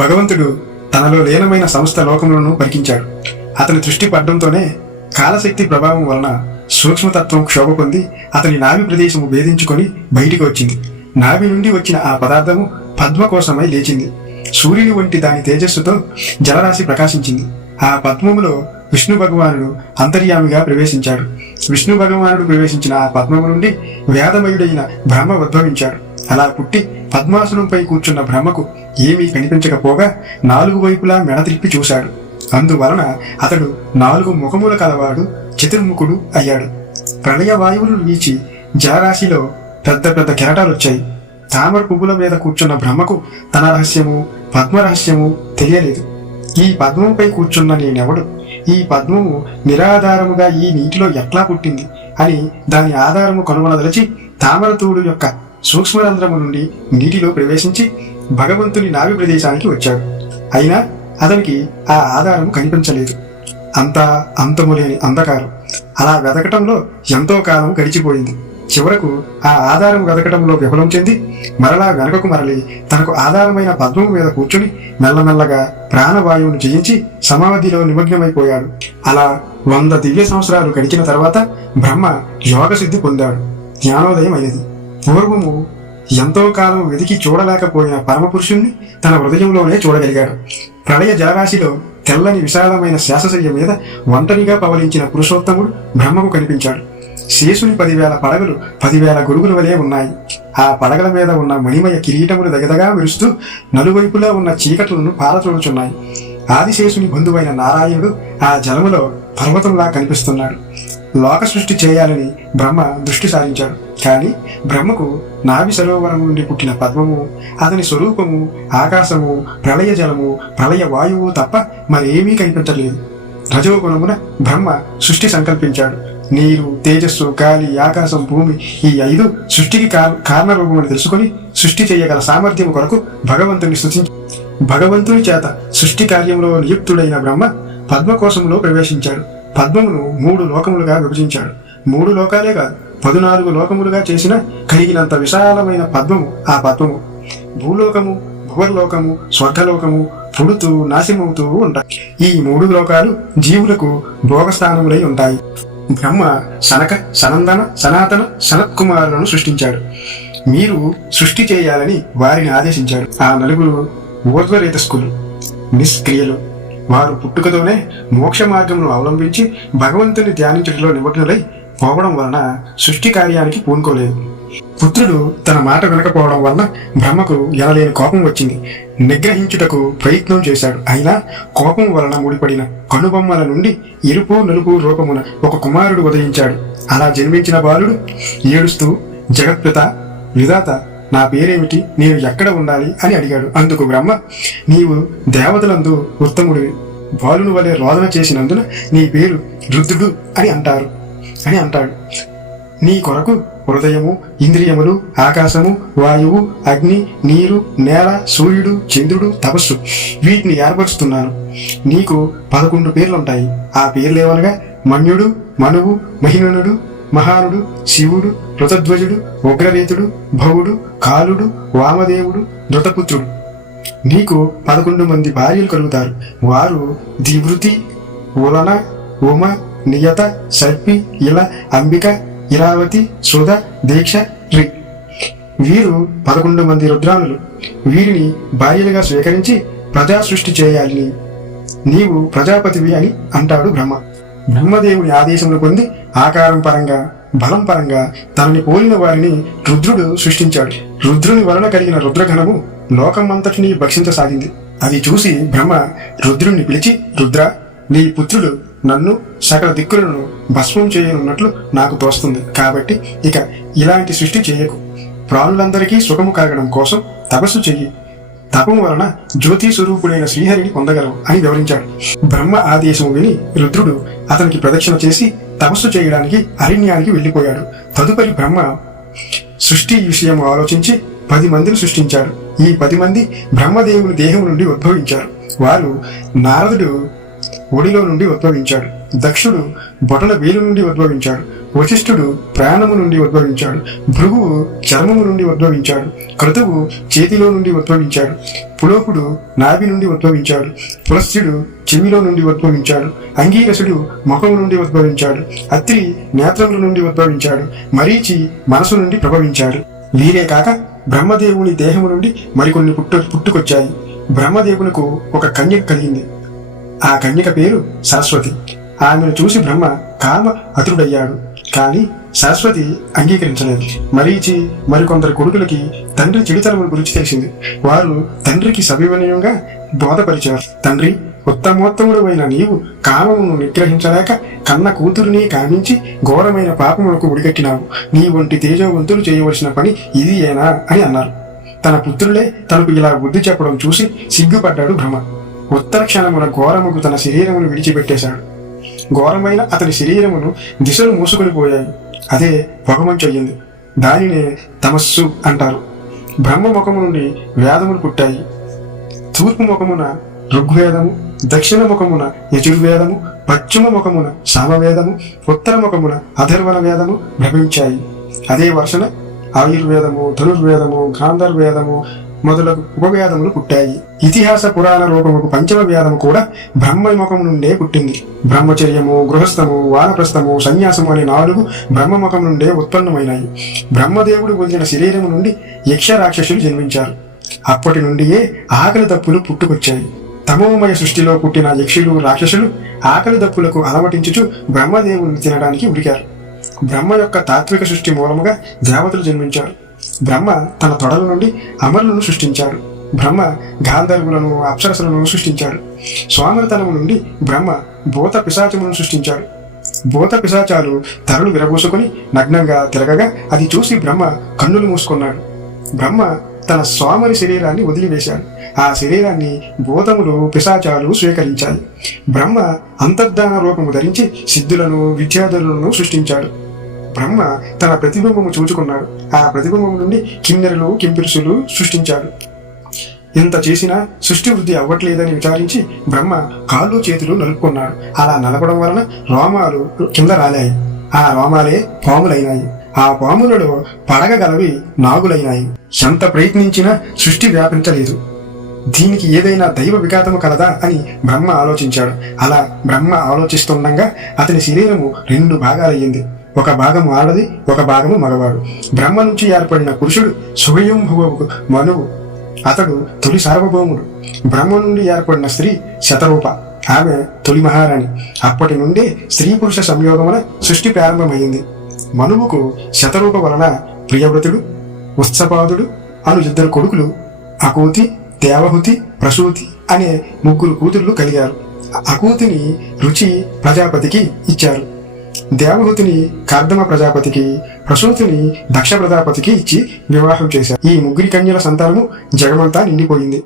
భగవంతుడు తనలో లీనమైన సమస్త లోకములను పరికించాడు. అతని దృష్టి పడ్డంతోనే కాలశక్తి ప్రభావం వలన సూక్ష్మతత్వం క్షోభ పొంది అతని నాభి ప్రదేశము భేదించుకొని బయటికి వచ్చింది. నాభి నుండి వచ్చిన ఆ పదార్థము పద్మకోశమై లేచింది. సూర్యుని వంటి దాని తేజస్సుతో జలరాశి ప్రకాశించింది. ఆ పద్మములో విష్ణు భగవానుడు అంతర్యామిగా ప్రవేశించాడు. విష్ణు భగవానుడు ప్రవేశించిన ఆ పద్మము నుండి వేదమయుడైన బ్రహ్మ ఉద్భవించాడు. అలా పుట్టి పద్మాసనంపై కూర్చున్న బ్రహ్మకు ఏమీ కనిపించకపోగా 4 వైపులా మెడ త్రిప్పి చూశాడు. అందువలన అతడు 4 ముఖముల కలవాడు, చతుర్ముఖుడు అయ్యాడు. ప్రళయ వాయువులు వీచి జలరాశిలో పెద్ద పెద్ద కెరటాలొచ్చాయి. తామర పువ్వుల మీద కూర్చున్న బ్రహ్మకు తన రహస్యము, పద్మ రహస్యము తెలియలేదు. ఈ పద్మముపై కూర్చున్న నేనెవడు? ఈ పద్మము నిరాధారముగా ఈ నీటిలో ఎట్లా పుట్టింది అని దాని ఆధారము కనుగొనదలచి తామరతూడు యొక్క సూక్ష్మరంధ్రము నుండి నీటిలో ప్రవేశించి భగవంతుని నాభి ప్రదేశానికి వచ్చాడు. అయినా అతనికి ఆ ఆధారం కనిపించలేదు. అంతా అంతములేని అంధకారం. అలా వెతకటంలో ఎంతో కాలం గడిచిపోయింది. చివరకు ఆ ఆధారం వెతకటంలో విఫలం చెంది మరలా వెనకకు మరలి తనకు ఆధారమైన పద్మము మీద కూర్చుని మెల్లమెల్లగా ప్రాణవాయువును జయించి సమాధిలో నిమగ్నమైపోయాడు. అలా 100 దివ్య సంవత్సరాలు గడిచిన తర్వాత బ్రహ్మ యోగసిద్ధి పొందాడు. జ్ఞానోదయం అయినది. పూర్వము ఎంతో కాలం వెతికి చూడలేకపోయిన పరమపురుషుణ్ణి తన హృదయంలోనే చూడగలిగాడు. ప్రళయ జలరాశిలో తెల్లని విశాలమైన శాసశయ్య మీద ఒంటరిగా పవలించిన పురుషోత్తముడు బ్రహ్మకు కనిపించాడు. శేషుని 10,000 పడగలు 10,000 గొడుగుల వలె ఉన్నాయి. ఆ పడగల మీద ఉన్న మణిమయ కిరీటములు దగదగా మెరుస్తూ నలువైపులా ఉన్న చీకట్లను పారచూడుచున్నాయి. ఆదిశేషుని బంధువైన నారాయణుడు ఆ జలములో పర్వతంలా కనిపిస్తున్నాడు. లోక సృష్టి చేయాలని బ్రహ్మ దృష్టి సారించాడు. కానీ బ్రహ్మకు నాభి సరోవరం నుండి పుట్టిన పద్మము, అతని స్వరూపము, ఆకాశము, ప్రళయ జలము, ప్రళయ వాయువు తప్ప మరేమీ కనిపించలేదు. రజోగుణమున బ్రహ్మ సృష్టి సంకల్పించాడు. నీరు, తేజస్సు, గాలి, ఆకాశం, భూమి ఈ 5 సృష్టికి కారణరూపమని తెలుసుకొని సృష్టి చేయగల సామర్థ్యం కొరకు భగవంతుని స్తుతించి భగవంతుని చేత సృష్టి కార్యంలో నియుక్తుడైన బ్రహ్మ పద్మకోశంలో ప్రవేశించాడు. పద్మమును 3 లోకములుగా విభజించాడు. 3 లోకాలే కాదు, 14 లోకములుగా చేసిన కలిగినంత విశాలమైన పద్మము ఆ పద్మము. భూలోకము, భువర్లోకము, స్వర్గలోకము పుడుతూ నాశమవుతూ ఉంటాయి. ఈ 3 లోకాలు జీవులకు భోగస్థానములై ఉంటాయి. బ్రహ్మ సనక, సనందన, సనాతన, సనత్కుమారులను సృష్టించాడు. మీరు సృష్టి చేయాలని వారిని ఆదేశించాడు. ఆ 4 ఊర్ధ్వరేతస్కులు, నిష్క్రియలు. వారు పుట్టుకతోనే మోక్ష మార్గమును అవలంబించి భగవంతుని ధ్యానించడంలో నిమగ్నులై పోవడం వలన సృష్టి కార్యానికి పూనుకోలేదు. పుత్రుడు తన మాట వినకపోవడం వలన బ్రహ్మకు ఎనలేని కోపం వచ్చింది. నిగ్రహించుటకు ప్రయత్నం చేశాడు. అయినా కోపం వలన ముడిపడిన కనుబొమ్మల నుండి ఎరుపు నలుపు రూపమున ఒక కుమారుడు ఉదయించాడు. అలా జన్మించిన బాలుడు ఏడుస్తూ, జగత్పిత, విధాత, నా పేరేమిటి, నేను ఎక్కడ ఉండాలి అని అడిగాడు. అందుకు బ్రహ్మ, నీవు దేవతలందు ఉత్తముడివి. బాలుని వలె రోదన చేసినందున నీ పేరు రుద్రుడు అని అంటాడు. నీ కొరకు హృదయము, ఇంద్రియములు, ఆకాశము, వాయువు, అగ్ని, నీరు, నేల, సూర్యుడు, చంద్రుడు, తపస్సు వీటిని ఏర్పరుస్తున్నాను. నీకు 11 పేర్లుంటాయి. ఆ పేర్లేవనగా మన్యుడు, మనువు, మహిమనుడు, మహానుడు, శివుడు, ఋతధ్వజుడు, ఉగ్రవేతుడు, భవుడు, కాలుడు, వామదేవుడు, ధృతపుత్రుడు. నీకు 11 మంది భార్యలు కలుగుతారు. వారు దివృతి, ఉలన, ఉమ, నియత, సర్పి, ఇల, అంబిక, ఇరావతి, సుధ, దీక్ష, రి. వీరు 11 మంది రుద్రానులు. వీరిని భార్యలుగా స్వీకరించి ప్రజా సృష్టి చేయాలని నీవు ప్రజాపతివి అని అంటాడు బ్రహ్మ. బ్రహ్మదేవుని ఆదేశమును పొంది ఆకారం పరంగా, బలం పరంగా తనని పోలిన వారిని రుద్రుడు సృష్టించాడు. రుద్రుని వలన కలిగిన రుద్రఘనము లోకమంతటినీ భక్షించసాగింది. అది చూసి బ్రహ్మ రుద్రుణ్ణి పిలిచి, రుద్ర, నీ పుత్రుడు నన్ను సకల దిక్కులను భస్మం చేయనున్నట్లు నాకు తోస్తుంది. కాబట్టి ఇక ఇలాంటి సృష్టి చేయకు. ప్రాణులందరికీ సుఖము కలగడం కోసం తపస్సు చెయ్యి. తపం వలన జ్యోతి స్వరూపుడైన శ్రీహరిని పొందగలవు అని వివరించాడు. బ్రహ్మ ఆదేశం విని రుద్రుడు అతనికి ప్రదక్షిణ చేసి తపస్సు చేయడానికి అరణ్యానికి వెళ్ళిపోయాడు. తదుపరి బ్రహ్మ సృష్టి విషయం ఆలోచించి 10 మందిని సృష్టించాడు. ఈ 10 మంది బ్రహ్మదేవుని దేహం నుండి ఉద్భవించారు. వారు నారదుడు ఒడిలో నుండి ఉద్భవించాడు. దక్షుడు బొటన వేలు నుండి ఉద్భవించాడు. వశిష్ఠుడు ప్రాణము నుండి ఉద్భవించాడు. భృగువు చర్మము నుండి ఉద్భవించాడు. క్రతువు చేతిలో నుండి ఉద్భవించాడు. పులోకుడు నాభి నుండి ఉద్భవించాడు. పులస్త్యుడు చెవిలో నుండి ఉద్భవించాడు. అంగీరసుడు ముఖము నుండి ఉద్భవించాడు. అత్రి నేత్రముల నుండి ఉద్భవించాడు. మరీచి మనసు నుండి ప్రభవించాడు. వీరే కాక బ్రహ్మదేవుని దేహము నుండి మరికొన్ని పుట్టుకొచ్చాయి. బ్రహ్మదేవునికి ఒక కన్యక కలిగింది. ఆ కన్యక పేరు సరస్వతి. ఆమెను చూసి బ్రహ్మ కామ అతుడయ్యాడు. కానీ సరస్వతి అంగీకరించలేదు. మరీచి మరికొందరు కొడుకులకి తండ్రి చెడుతనముల గురించి తెలిసింది. వారు తండ్రికి సవినయంగా బోధపరిచారు. తండ్రి, ఉత్తమోత్తముడు అయిన నీవు కామమును నిగ్రహించలేక కన్న కూతురిని కామించి ఘోరమైన పాపములకు ఉడిగట్టినావు. నీ వంటి తేజవంతులు చేయవలసిన పని ఇది ఏనా అని అన్నారు. తన పుత్రులే తనకు ఇలా బుద్ధి చెప్పడం చూసి సిగ్గుపడ్డాడు బ్రహ్మ. ఉత్తర క్షణమున ఘోరముకు తన శరీరమును విడిచిపెట్టేశాడు. ఘోరమైన అతని శరీరమును దిశలు మూసుకొని పోయాయి. అదే పొగమంచు అయ్యింది. దానినే తమస్సు అంటారు. బ్రహ్మ ముఖము నుండి వేదములు పుట్టాయి. తూర్పు ముఖమున ఋగ్వేదము, దక్షిణ ముఖమున యజుర్వేదము, పశ్చిమ ముఖమున సామవేదము, ఉత్తర ముఖమున అధర్వణ వేదము భ్రమించాయి. అదే వర్షన ఆయుర్వేదము, ధనుర్వేదము, గాంధర్వేదము మొదలగు ఉపవేదములు పుట్టాయి. ఇతిహాస పురాణ రూపముకు పంచమ వేదము కూడా బ్రహ్మముఖము నుండే పుట్టింది. బ్రహ్మచర్యము, గృహస్థము, వానప్రస్థము, సన్యాసము అనే 4 బ్రహ్మముఖం నుండే ఉత్పన్నమైనాయి. బ్రహ్మదేవుడు వదిలిన శరీరము నుండి యక్ష రాక్షసులు జన్మించారు. అప్పటి నుండియే ఆకలి దప్పులు పుట్టుకొచ్చాయి. తమోమయ సృష్టిలో పుట్టిన యక్షులు, రాక్షసులు ఆకలి దప్పులకు అలమటించుచు బ్రహ్మదేవుని తినడానికి ఉడికారు. బ్రహ్మ యొక్క తాత్విక సృష్టి మూలముగా దేవతలు జన్మించారు. బ్రహ్మ తన తొడల నుండి అమరులను సృష్టించాడు. బ్రహ్మ గాంధర్వులను, అప్సరసులను సృష్టించాడు. స్వామితనము నుండి బ్రహ్మ భూత పిశాచములను సృష్టించాడు. భూత పిశాచాలు తరలు విరబూసుకొని నగ్నంగా తిరగగా అది చూసి బ్రహ్మ కన్నులు మూసుకున్నాడు. బ్రహ్మ తన స్వామిని శరీరాన్ని వదిలివేశాడు. ఆ శరీరాన్ని భూతములు, పిశాచాలు స్వీకరించాయి. బ్రహ్మ అంతర్ధాన రూపము ధరించి సిద్ధులను, విద్యాధరులను సృష్టించాడు. బ్రహ్మ తన ప్రతిబింబము చూచుకున్నాడు. ఆ ప్రతిబింబం నుండి కిన్నెరలు, కింపిరుసులు సృష్టించాడు. ఇంత చేసినా సృష్టి వృద్ధి అవ్వట్లేదని విచారించి బ్రహ్మ కాళ్ళు చేతులు నలుపుకున్నాడు. అలా నలపడం వలన రోమాలు కింద రాలాయి. ఆ రోమాలే పాములైనాయి. ఆ పాములలో పడగగలవి నాగులైనాయి. ఎంత ప్రయత్నించినా సృష్టి వ్యాపించలేదు. దీనికి ఏదైనా దైవ విఘాతము కలదా అని బ్రహ్మ ఆలోచించాడు. అలా బ్రహ్మ ఆలోచిస్తుండగా అతని శరీరము 2 భాగాలయ్యింది. ఒక భాగము ఆడది, ఒక భాగము మగవాడు. బ్రహ్మ నుంచి ఏర్పడిన పురుషుడు స్వయంభువు మనువు. అతడు తొలి సార్వభౌముడు. బ్రహ్మ నుండి ఏర్పడిన స్త్రీ శతరూప. ఆమె తొలి మహారాణి. అప్పటి నుండే స్త్రీ పురుష సంయోగమున సృష్టి ప్రారంభమైంది. మనువుకు శతరూప వలన ప్రియవ్రతుడు, ఉత్సపాదుడు అను 2 కొడుకులు, అకూతి, దేవహుతి, ప్రసూతి అనే 3 కూతుళ్ళు కలిగారు. అకూతిని రుచి ప్రజాపతికి ఇచ్చారు. దేవహుతిని కర్దమ ప్రజాపతికి, ప్రసూతిని దక్ష ప్రజాపతికి ఇచ్చి వివాహం చేశారు. ఈ 3 కన్యల సంతానము జగమంతా నిండిపోయింది.